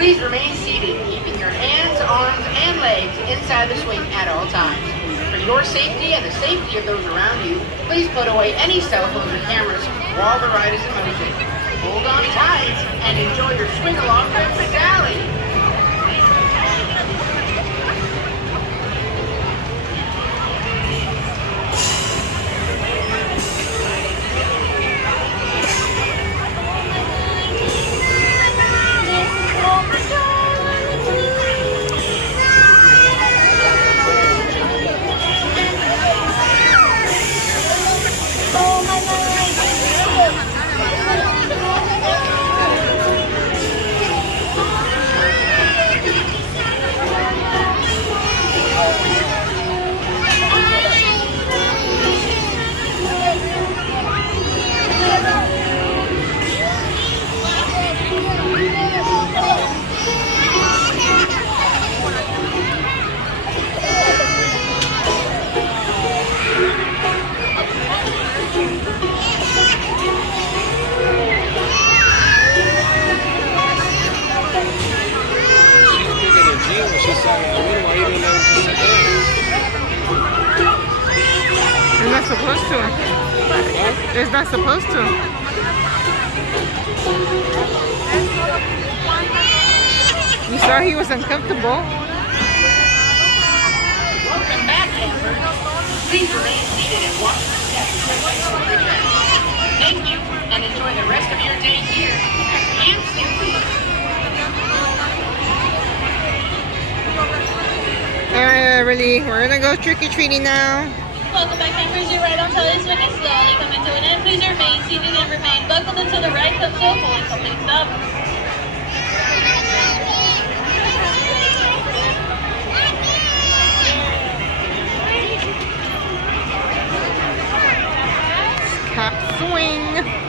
Please remain seated, keeping your hands, arms, and legs inside the swing at all times. For your safety and the safety of those around you, please put away any cell phones or cameras while the ride is in motion. Hold on tight and enjoy your swing along with Sally. It's not supposed to. It's not supposed to. You saw he was uncomfortable. Welcome back, campers. Please remain seated and watch the steps. Thank you, and enjoy the rest of your day here at Camp Simply. Alright, Everly, we're gonna go trick-or-treating now. Welcome back, campers. Your ride on television is slowly coming to an end. Please remain seated and remain buckled until the ride comes to a full and complete stop. Cap swing.